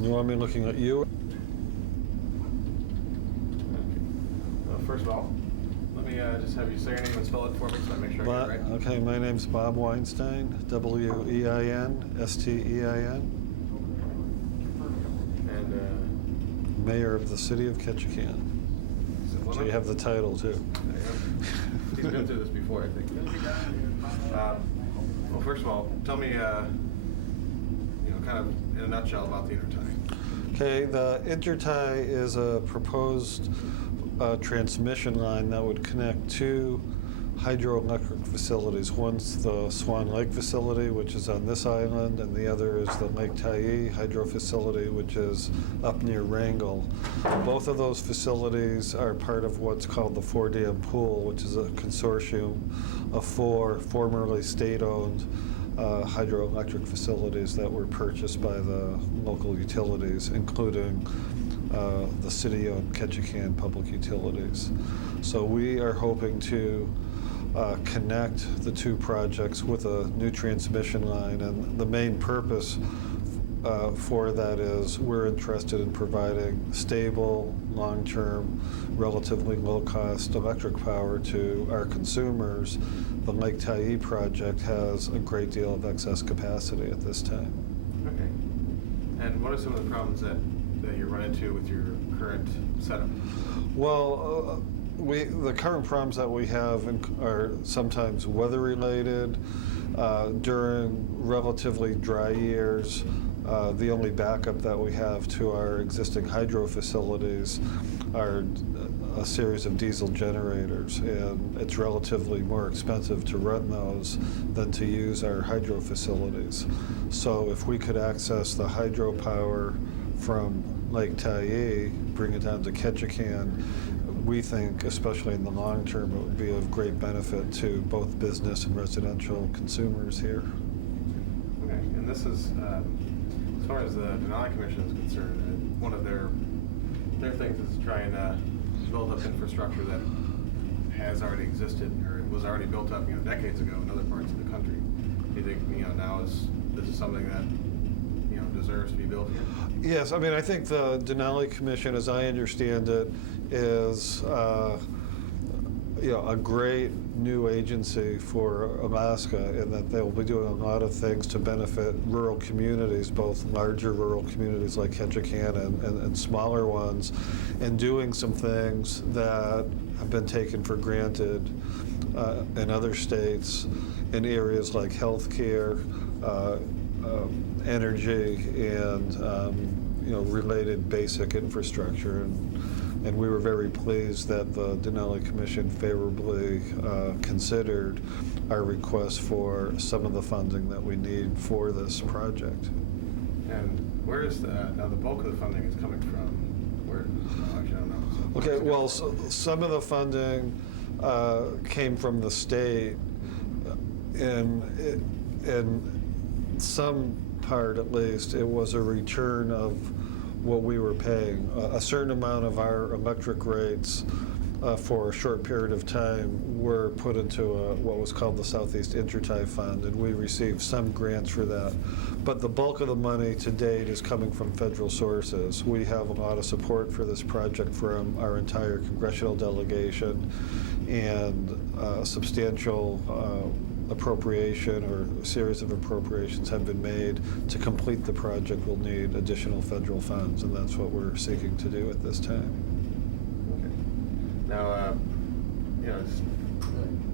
You want me looking at you? First of all, let me just have you say your name and spell it for me so I make sure I get it right. Okay, my name's Bob Weinstein, W-E-I-N-S-T-E-I-N. And Mayor of the City of Ketchikan. So you have the title too. He's been through this before, I think. Well, first of all, tell me, kind of in a nutshell about the Intertie. Okay, the Intertie is a proposed transmission line that would connect two hydroelectric facilities. One's the Swan Lake facility, which is on this island, and the other is the Lake Tyee hydro facility, which is up near Wrangell. Both of those facilities are part of what's called the Four Dam Pool, which is a consortium of four formerly state-owned hydroelectric facilities that were purchased by the local utilities, including the city-owned Ketchikan Public Utilities. So we are hoping to connect the two projects with a new transmission line, and the main purpose for that is we're interested in providing stable, long-term, relatively low-cost electric power to our consumers. The Lake Tyee project has a great deal of excess capacity at this time. Okay. And what are some of the problems that you run into with your current setup? Well, the current problems that we have are sometimes weather-related. During relatively dry years, the only backup that we have to our existing hydro facilities are a series of diesel generators, and it's relatively more expensive to run those than to use our hydro facilities. So if we could access the hydro power from Lake Tyee, bring it down to Ketchikan, we think, especially in the long term, it would be of great benefit to both business and residential consumers here. Okay, and this is, as far as the Denali Commission is concerned, one of their things is trying to build up infrastructure that has already existed or was already built up, decades ago in other parts of the country. Do you think, now this is something that deserves to be built here? Yes, I think the Denali Commission, as I understand it, is a great new agency for Alaska, in that they will be doing a lot of things to benefit rural communities, both larger rural communities like Ketchikan and smaller ones, and doing some things that have been taken for granted in other states in areas like healthcare, energy, and related basic infrastructure. And we were very pleased that the Denali Commission favorably considered our request for some of the funding that we need for this project. And where is now the bulk of the funding is coming from? Where? Actually, I don't know. Okay, well, some of the funding came from the state, and in some part at least, it was a return of what we were paying. A certain amount of our electric rates for a short period of time were put into what was called the Southeast Intertie Fund, and we received some grants for that. But the bulk of the money to date is coming from federal sources. We have a lot of support for this project from our entire congressional delegation, and a substantial appropriation or a series of appropriations have been made. To complete the project, we'll need additional federal funds, and that's what we're seeking to do at this time. Okay. Now,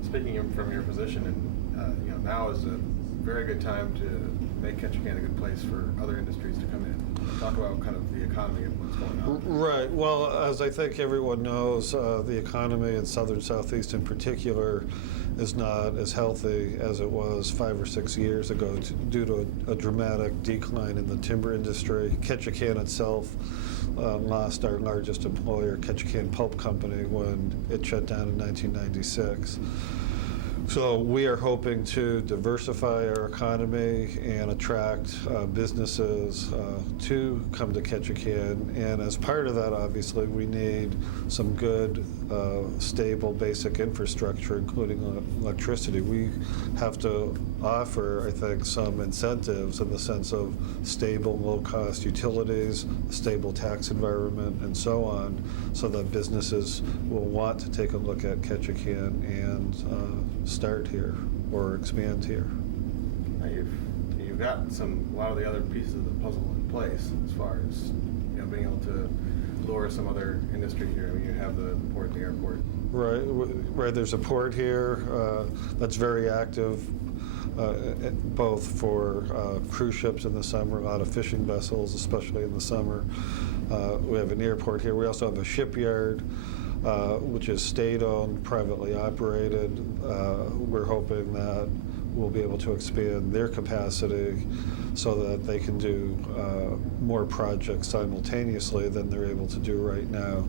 speaking from your position, and now is a very good time to make Ketchikan a good place for other industries to come in. Talk about kind of the economy and what's going on. Right. Well, as I think everyone knows, the economy in southern Southeast in particular is not as healthy as it was 5 or 6 years ago due to a dramatic decline in the timber industry. Ketchikan itself lost our largest employer, Ketchikan Pulp Company, when it shut down in 1996. So we are hoping to diversify our economy and attract businesses to come to Ketchikan. And as part of that, obviously, we need some good, stable, basic infrastructure, including electricity. We have to offer, I think, some incentives in the sense of stable, low-cost utilities, stable tax environment, and so on, so that businesses will want to take a look at Ketchikan and start here or expand here. Now you've got a lot of the other pieces of the puzzle in place as far as being able to lure some other industry here. I mean, you have the port, the airport. Right. There's a port here that's very active, both for cruise ships in the summer, a lot of fishing vessels, especially in the summer. We have an airport here. We also have a shipyard, which is state-owned, privately operated. We're hoping that we'll be able to expand their capacity so that they can do more projects simultaneously than they're able to do right now.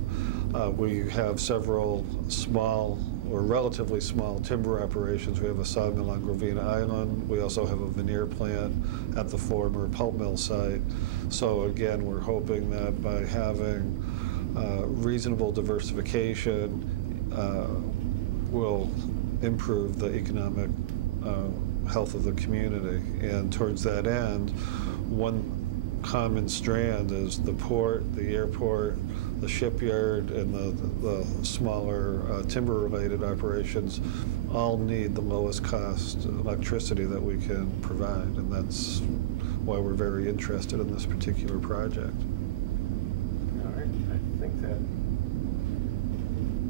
We have several small or relatively small timber operations. We have a sawmill on Gravina Island. We also have a veneer plant at the former pulp mill site. So again, we're hoping that by having reasonable diversification will improve the economic health of the community. And towards that end, one common strand is the port, the airport, the shipyard, and the smaller timber-related operations all need the lowest cost electricity that we can provide, and that's why we're very interested in this particular project. All right, I think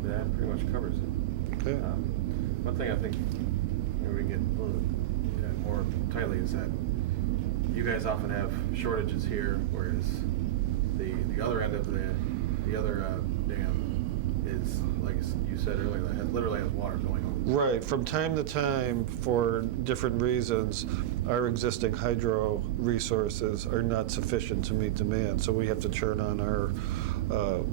that pretty much covers it. Okay. One thing I think we can get a little more tightly is that you guys often have shortages here, whereas the other end of the other dam is, like you said earlier, that literally has water going on. Right. From time to time, for different reasons, our existing hydro resources are not sufficient to meet demand, so we have to turn on our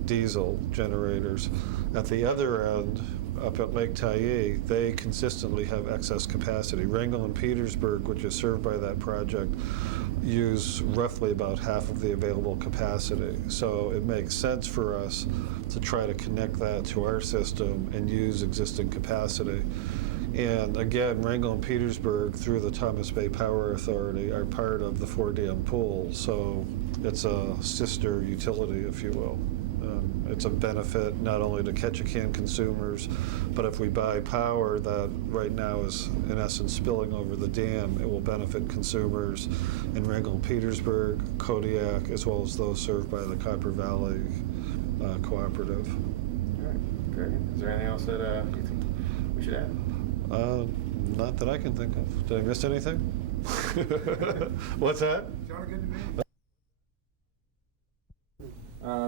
diesel generators. At the other end, up at Lake Tyee, they consistently have excess capacity. Wrangell and Petersburg, which is served by that project, use roughly about half of the available capacity. So it makes sense for us to try to connect that to our system and use existing capacity. And again, Wrangell and Petersburg, through the Thomas Bay Power Authority, are part of the 4-dam pool. So it's a sister utility, if you will. It's a benefit not only to Ketchikan consumers, but if we buy power that right now is in essence spilling over the dam, it will benefit consumers in Wrangell and Petersburg, Kodiak, as well as those served by the Copper Valley Cooperative. All right, great. Is there anything else that you think we should add? Not that I can think of. Did I miss anything? What's that? Sounded good to me.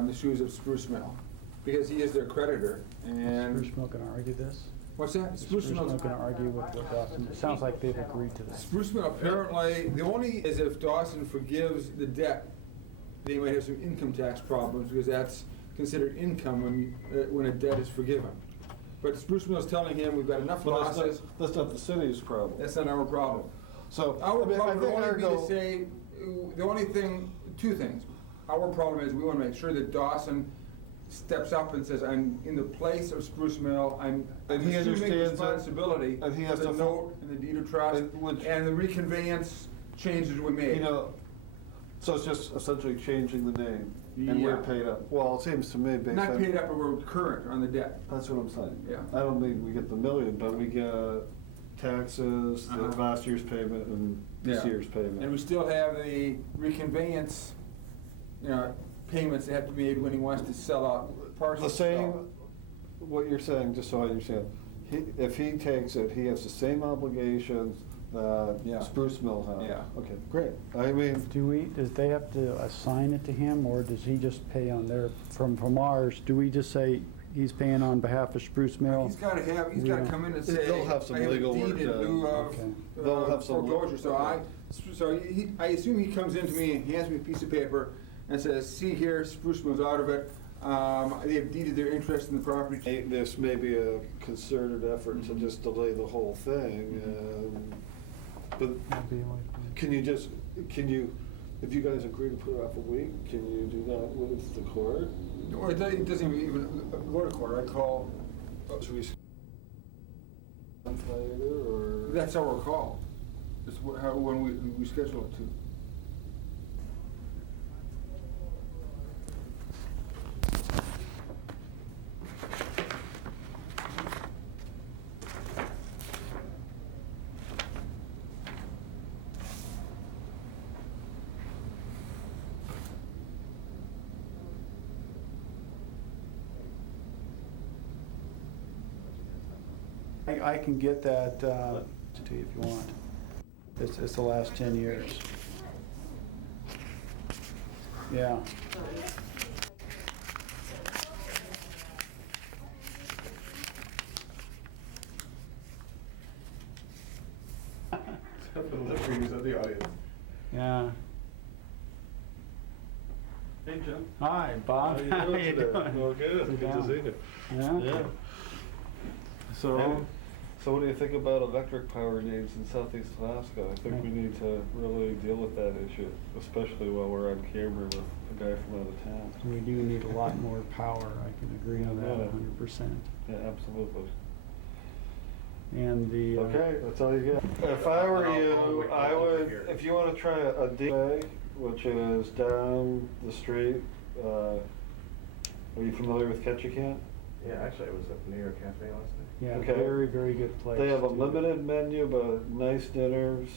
The shoes of Spruce Mill, because he is their creditor, and... Spruce Mill gonna argue this? What's that? Spruce Mill gonna argue with Dawson? It sounds like they've agreed to this. Spruce Mill apparently, the only is if Dawson forgives the debt, they might have some income tax problems, because that's considered income when a debt is forgiven. But Spruce Mill's telling him we've got enough losses. That's not the city's problem. That's not our problem. So Our problem would only be to goal- say, the only thing, two things. Our problem is we want to make sure that Dawson steps up and says, I'm in the place of Spruce Mill, I'm And he assuming understands responsibility and he for has the to- note and the deed of trust and the reconveyance changes we made. So it's just essentially changing the name, and we're Yeah. paid up. Well, it seems to me, based Not on... paid up, but we're current on the debt. That's what I'm saying. Yeah. I don't mean we get the million, but we get taxes, the last year's payment, and this Yeah. year's payment. And we still have the reconveyance, payments that have to be made when he wants to sell out parcels. The same, what you're saying, just so I understand, if he takes it, he has the same obligations that Yeah. Spruce Mill has? Yeah. Okay, great. I mean, Does they have to assign it to him, or does he just pay on their, from ours, do we just say he's paying on behalf of Spruce Mill? He's gotta come in and say, They'll have some I have a legal deed work in done. lieu of Okay. They'll have some- foreclosure. So I assume he comes in to me and hands me a piece of paper and says, see here, Spruce Mill's out of it. They've deeded their interest in the property. This may be a concerted effort to just delay the whole thing, but can you, if you guys agree to put it off a week, can you do that with the court? Or it doesn't even go to court. I call. Should we later, or? That's our call. It's when we schedule it to. I can get that to you if you want. It's the last 10 years. Yeah. For the liberties of the audience. Yeah. Hey, Jim. Hi, Bob. How you doing today? Well, good. Good to see you. Yeah. So what do you think about electric power needs in Southeast Alaska? I think we need to really deal with that issue, especially while we're on camera with a guy from out of town. We do need a lot more power. I can agree on that 100%. Yeah, absolutely. And the Okay, that's all you get. If I were you, I would, if you want to try a DA, which is down the street, are you familiar with Ketchikan? Yeah, actually, I was at the New York Cafe last night. yeah, Okay. very, very good place. They have a to- limited menu, but nice dinners.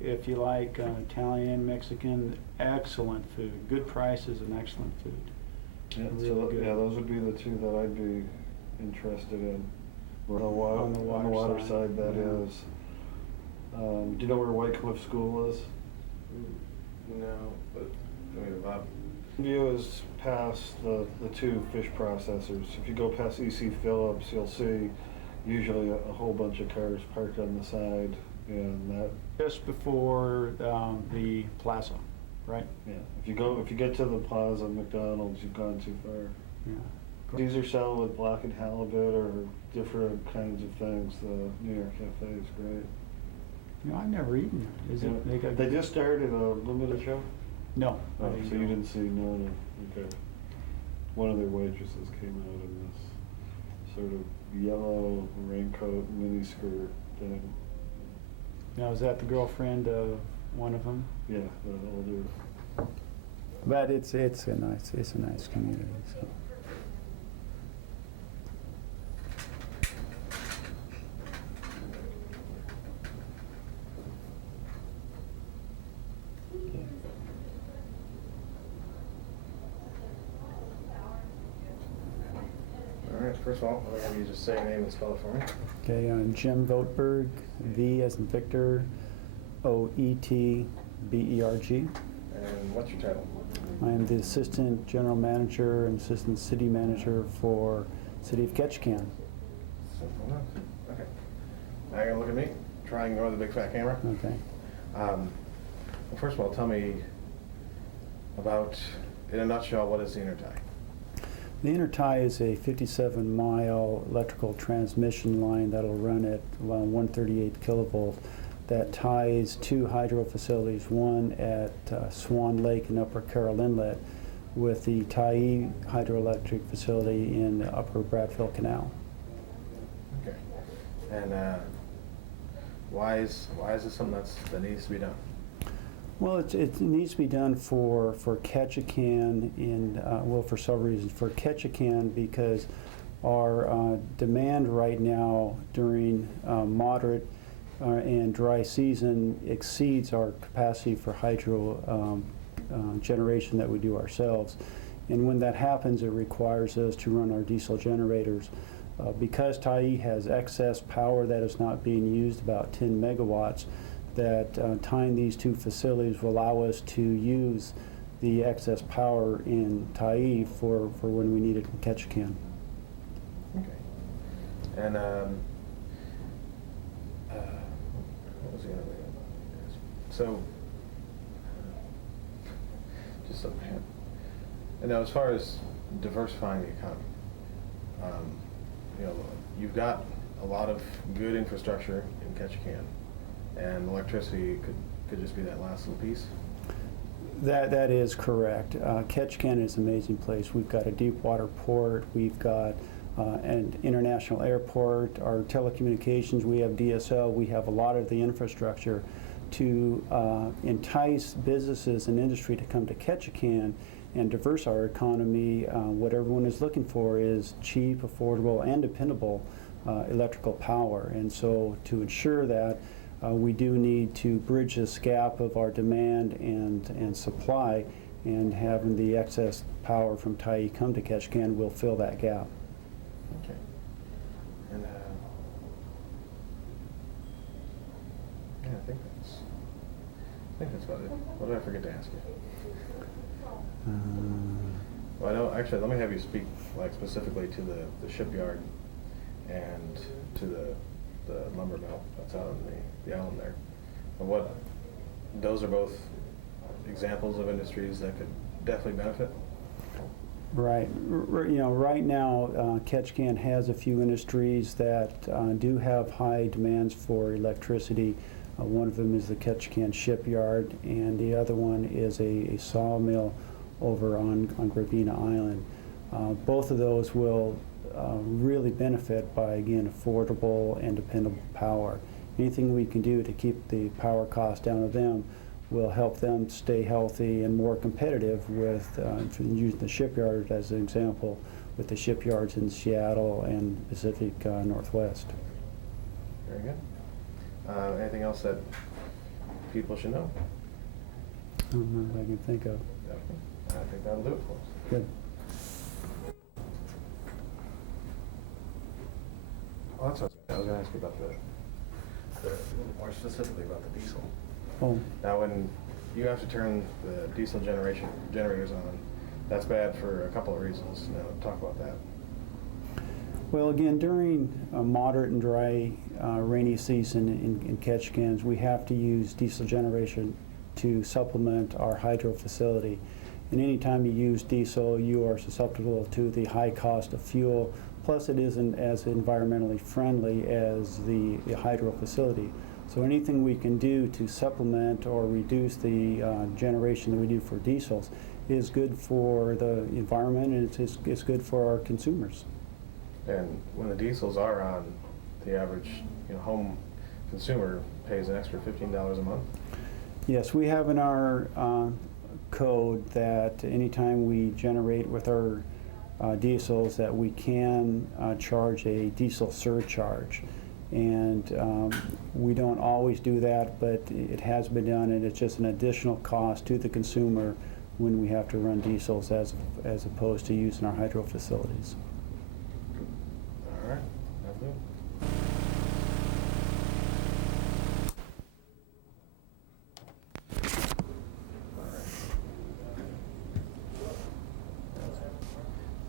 If you like Italian, Mexican, excellent food. Good prices and excellent food. Yeah, Really good. yeah, those would be the two that I'd be interested in. On the On the water side, side, that yeah. is. Do you know where White Cliff School is? No, but I mean, Bob. View is past the two fish processors. If you go past E.C. Phillips, you'll see usually a whole bunch of cars parked on the side, and that. Just before the plaza, right? Yeah, if you get to the Plaza McDonald's, you've gone too far. Yeah. Caesar salad with blackened halibut or different kinds of things. The New York Cafe is great. No, I've never eaten it. Is it? Yeah. got- They just started a limited show. No. I Oh, didn't so you go. didn't see none of, okay. One of their waitresses came out in this sort of yellow raincoat miniskirt thing. Now, is that the girlfriend of one of them? Yeah, the older. But it's a nice community. So. All right, first of all, let me have you just say your name and spell it for me. Okay, Jim Voetberg, V as in Victor, Oetberg. And what's your title? I am the Assistant General Manager and Assistant City Manager for City of Ketchikan. Simple enough. Okay. Now you're gonna look at me. Try and ignore the big fat camera. Okay. Well, first of all, tell me about, in a nutshell, what is the Intertie? The Intertie is a 57-mile electrical transmission line that'll run at around 138 kilovolt that ties two hydro facilities, one at Swan Lake in Upper Carroll Inlet with the Tyee hydroelectric facility in the Upper Bradfield Canal. Okay. And why is this something that needs to be done? Well, it needs to be done for Ketchikan for several reasons. For Ketchikan, because our demand right now during moderate and dry season exceeds our capacity for hydro generation that we do ourselves. And when that happens, it requires us to run our diesel generators. Because Tyee has excess power that is not being used, about 10 megawatts, that tying these two facilities will allow us to use the excess power in Tyee for when we need it in Ketchikan. Okay. And what was the other thing? So, just something I had. And now, as far as diversifying the economy, you know, you've got a lot of good infrastructure in Ketchikan, and electricity could just be that last little piece. That is correct. Ketchikan is an amazing place. We've got a deep water port. We've got an international airport. Our telecommunications. We have DSL. We have a lot of the infrastructure to entice businesses and industry to come to Ketchikan and diverse our economy. What everyone is looking for is cheap, affordable, and dependable electrical power. And so to ensure that, we do need to bridge this gap of our demand and supply, and having the excess power from Tyee come to Ketchikan will fill that gap. Okay. And yeah, I think that's about it. What did I forget to ask you? Well, I know, actually, let me have you speak like specifically to the shipyard and to the lumber mill that's out on the island there. And what, those are both examples of industries that could definitely benefit? Right. You know, right now, Ketchikan has a few industries that do have high demands for electricity. One of them is the Ketchikan shipyard, and the other one is a sawmill over on Gravina Island. Both of those will really benefit by, again, affordable and dependable power. Anything we can do to keep the power cost down to them will help them stay healthy and more competitive with, using the shipyard as an example, with the shipyards in Seattle and Pacific Northwest. Very good. Anything else that people should know? I don't know what I can think of. Okay. I think that'll do it for us. Good. Oh, that's what I was going to ask you about more specifically about the diesel. Oh, Now, when you have to turn the diesel generators on, that's bad for a couple of reasons. Now, talk about that. well, again, during a moderate and dry rainy season in Ketchikan, we have to use diesel generation to supplement our hydro facility. And anytime you use diesel, you are susceptible to the high cost of fuel. Plus, it isn't as environmentally friendly as the hydro facility. So anything we can do to supplement or reduce the generation that we do for diesels is good for the environment, and it's good for our consumers. And when the diesels are on, the average home consumer pays an extra $15 a month. Yes, we have in our code that anytime we generate with our diesels, that we can charge a diesel surcharge. And we don't always do that, but it has been done, and it's just an additional cost to the consumer when we have to run diesels as opposed to using our hydro facilities. All right, that'll do.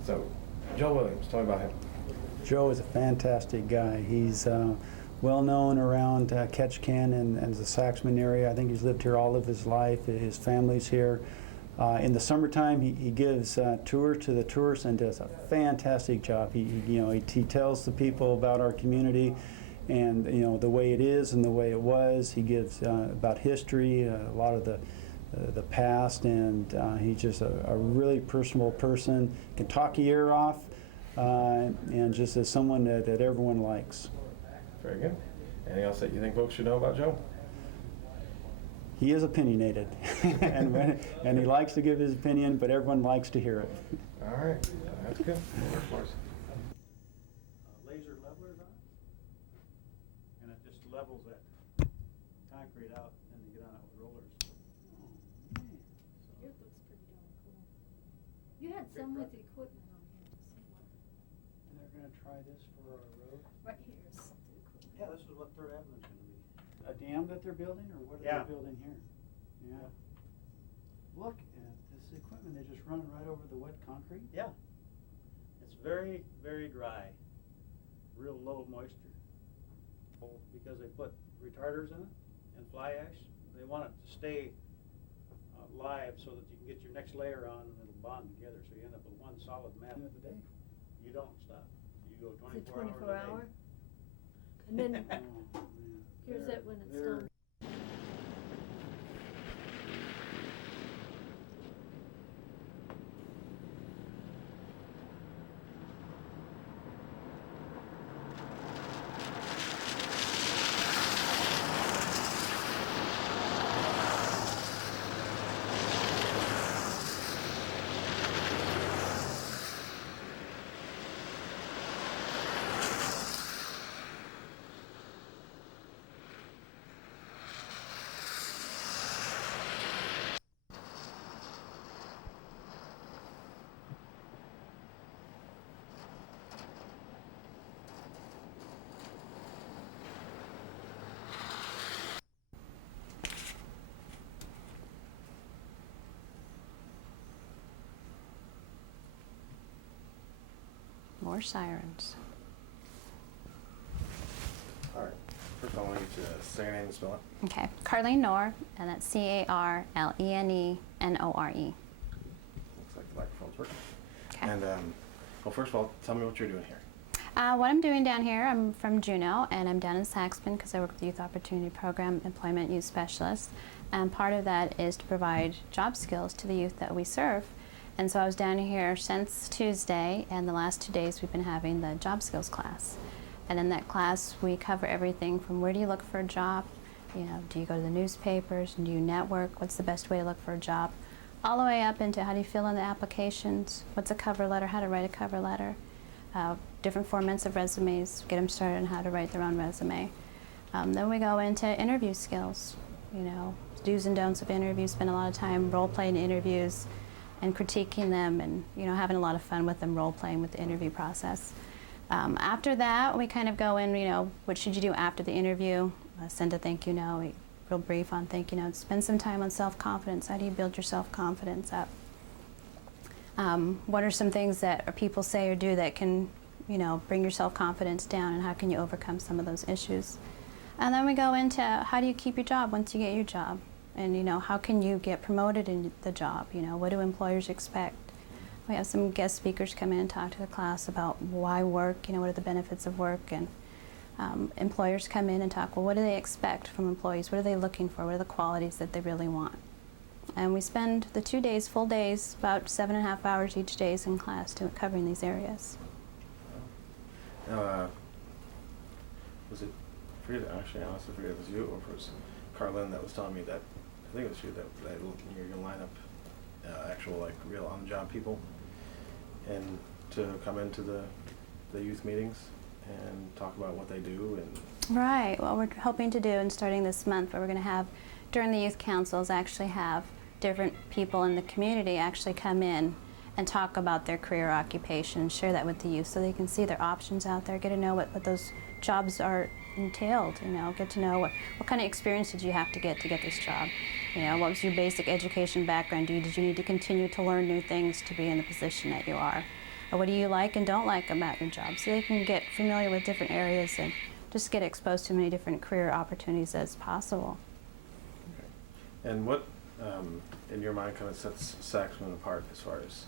So, Joe Williams, tell me about him. Joe is a fantastic guy. He's well known around Ketchikan and the Saxman area. I think he's lived here all of his life. His family's here. In the summertime, he gives tours to the tourists and does a fantastic job. He tells the people about our community and the way it is and the way it was. He gives about history, a lot of the past, and he's just a really personable person. Can talk your ear off. And just as someone that everyone likes. Very good. Anything else that you think folks should know about Joe? He is opinionated, and he likes to give his opinion, but everyone likes to hear it. All right, that's good. Of course. Laser levelers on it, and it just levels that concrete out, and you get on it with rollers. It looks pretty darn cool. You had some with the equipment on here somewhere. And they're going to try this for our road? Right here is the equipment. Yeah, this is what Third Avenue's gonna be. A dam that they're building, or what are Yeah. they building here? Yeah. Look at this equipment. They're just running right over the wet concrete? Yeah. It's very, very dry, real low moisture. Because they put retarders in it and fly ash, they want it to stay live so that you can get your next layer on and it'll bond together, so you end up with one solid map. At the end of the day, you don't stop. You go It's a 24 hours a 24 hour? day. And then, Oh, man. here's They're- it when it's they're- done. More sirens. All right. First of all, I want you to say your name and spell it. Okay, Carlene Nor, and that's Carlenenore. Looks like the microphone's working. Okay. And, well, first of all, tell me what you're doing here. What I'm doing down here, I'm from Juneau, and I'm down in Saxman because I work with the Youth Opportunity Program Employment Youth Specialist. And part of that is to provide job skills to the youth that we serve. And so I was down here since Tuesday, and the last 2 days we've been having the job skills class. And in that class, we cover everything from where do you look for a job, you know, do you go to the newspapers, do you network, what's the best way to look for a job, all the way up into how do you fill in the applications, what's a cover letter, how to write a cover letter, different formats of resumes, get them started on how to write their own resume. Then we go into interview skills, you know, do's and don'ts of interviews, spend a lot of time role-playing interviews and critiquing them and, you know, having a lot of fun with them role-playing with the interview process. After that, we kind of go in, you know, what should you do after the interview? Send a thank you note, real brief on thank you notes. Spend some time on self-confidence. How do you build your self-confidence up? What are some things that people say or do that can, you know, bring your self-confidence down, and how can you overcome some of those issues? And then we go into how do you keep your job once you get your job? And, you know, how can you get promoted in the job? You know, what do employers expect? We have some guest speakers come in and talk to the class about why work, you know, what are the benefits of work, and employers come in and talk, well, what do they expect from employees? What are they looking for? What are the qualities that they really want? And we spend the 2 days, full days, about 7.5 hours each day in class covering these areas. Now, was it, actually, I honestly forget if it was you or if it was Carlene that was telling me that, I think it was you, that you're going to line up actual, like, real on-the-job people and to come into the youth meetings and talk about what they do and... Right. What we're hoping to do, and starting this month, what we're going to have during the youth councils, actually have different people in the community actually come in and talk about their career occupation, share that with the youth so they can see their options out there, get to know what those jobs are entailed, you know, get to know what kind of experience did you have to get this job. You know, what was your basic education background? Did you need to continue to learn new things to be in the position that you are? Or what do you like and don't like about your job? So they can get familiar with different areas and just get exposed to many different career opportunities as possible. Okay. And what, in your mind, kind of sets Saxman apart as far as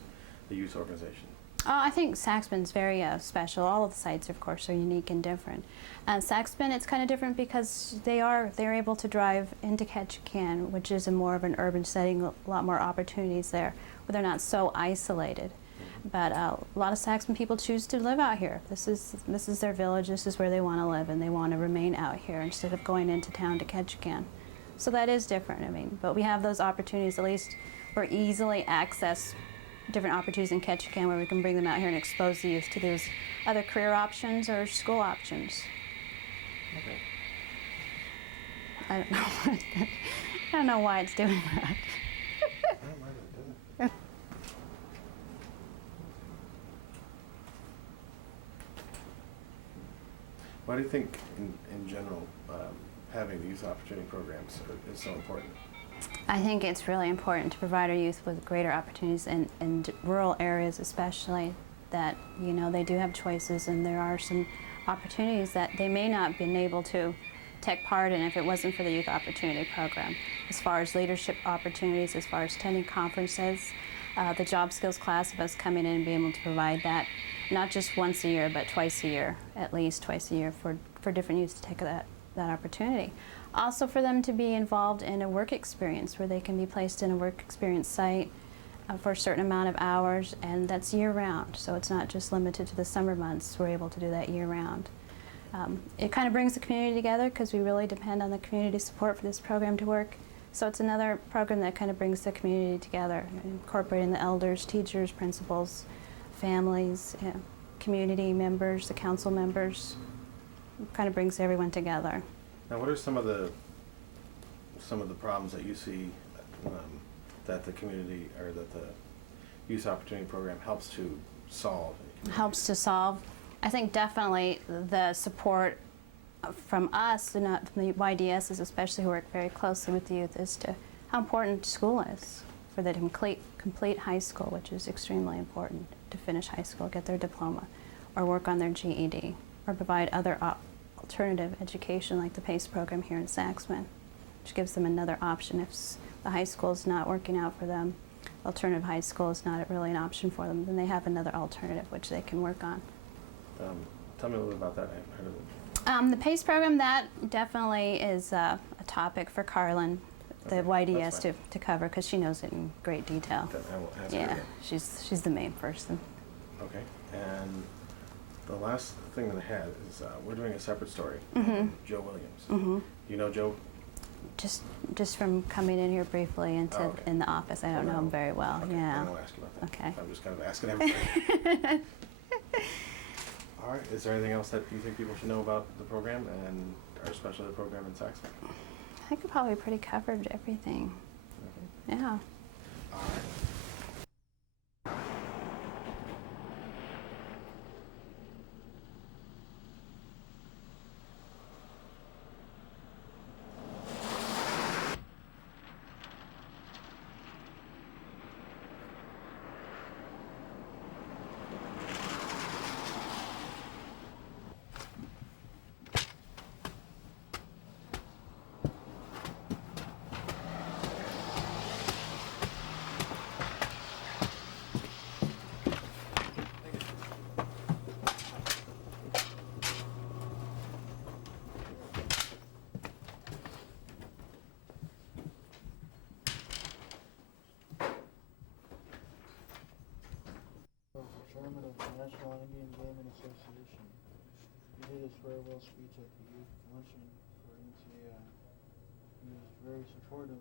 the youth organization? I think Saxman's very special. All of the sites, of course, are unique and different. Saxman, it's kind of different because they're able to drive into Ketchikan, which is a more of an urban setting, a lot more opportunities there, where they're not so isolated. But a lot of Saxman people choose to live out here. This is their village. This is where they want to live, and they want to remain out here instead of going into town to Ketchikan. So that is different. I mean, but we have those opportunities. At least we're easily access different opportunities in Ketchikan where we can bring them out here and expose the youth to those other career options or school options. Okay. I don't know. I don't know why it's doing that. I don't mind if it doesn't. Why do you think, in general, having the youth opportunity programs is so important? I think it's really important to provide our youth with greater opportunities in rural areas especially, that, you know, they do have choices and there are some opportunities that they may not have been able to take part in if it wasn't for the youth opportunity program. As far as leadership opportunities, as far as attending conferences, the job skills class of us coming in and being able to provide that, not just once a year, but twice a year, at least twice a year for different youths to take that opportunity. Also for them to be involved in a work experience where they can be placed in a work experience site for a certain amount of hours, and that's year-round, so it's not just limited to the summer months. We're able to do that year-round. It kind of brings the community together because we really depend on the community support for this program to work. So it's another program that kind of brings the community together, incorporating the elders, teachers, principals, families, community members, the council members. It kind of brings everyone together. Now, what are some of the problems that you see that the community or that the Youth Opportunity Program helps to solve? Helps to solve. I think definitely the support from us, and not from the YDSs especially, who work very closely with the youth, as to how important school is for them to complete high school, which is extremely important, to finish high school, get their diploma, or work on their GED, or provide other alternative education like the PACE program here in Saxman, which gives them another option if the high school is not working out for them. Alternative high school is not really an option for them, then they have another alternative which they can work on. Tell me a little bit about that. I haven't heard of it. The PACE program, that definitely is a topic for Carlene, the Okay, YDS, that's fine. to cover, because she knows it in great detail. Then I will ask her Yeah, again. she's the main person. Okay, and the last thing that I had is we're doing a separate story. Mhm. Joe Williams. Mhm. You know Joe? Just from coming in here briefly into Oh, okay. in the office, I don't know him very well. Okay, Yeah. then I'll ask you about that. Okay. I'm just kind of asking everybody. All right, is there anything else that you think people should know about the program and our special ed program in Saxman? I think we probably pretty covered everything. Okay. Yeah. All right. Chairman of the National Indian Gaming Association. He did his farewell speech at the youth luncheon for NCAI. He was very supportive.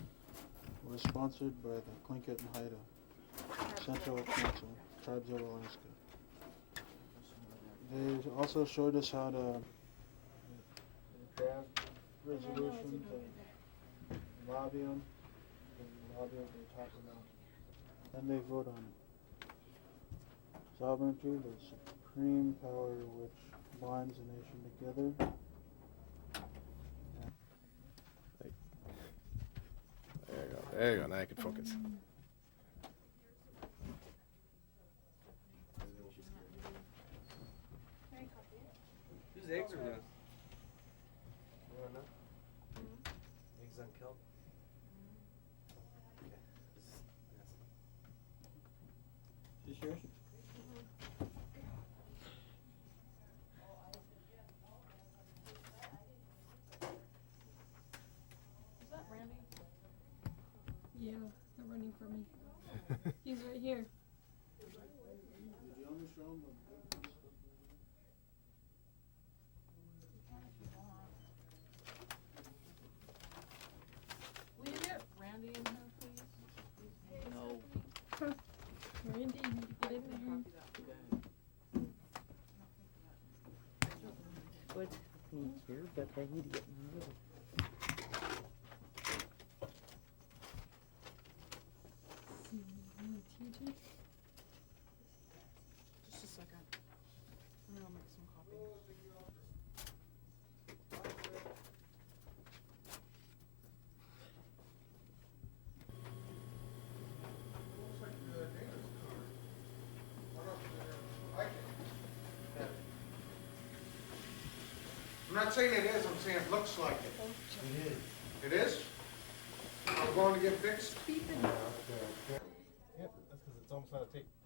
It was sponsored by the Tlingit and Haida Central Council, Tribes of Alaska. They also showed us how to draft resolutions and lobby them. They talk about, then they vote on it. Sovereignty, the supreme power which binds a nation together. There you go. There you go. Now you can focus. Whose eggs are those? You wanna know? Eggs on kelp? Okay. Is this yours? Is that Randy? Yeah, they're running for me. He's right here. Did you only show them the big stuff? Will you get Randy in here, please? No. Randy, get in here. Good. Me too, but I need to get my little. TJ? Just a second. I'm gonna make some coffee. I'm not saying it is, I'm saying it looks like it. It is? I'm going to get fixed? it's not a take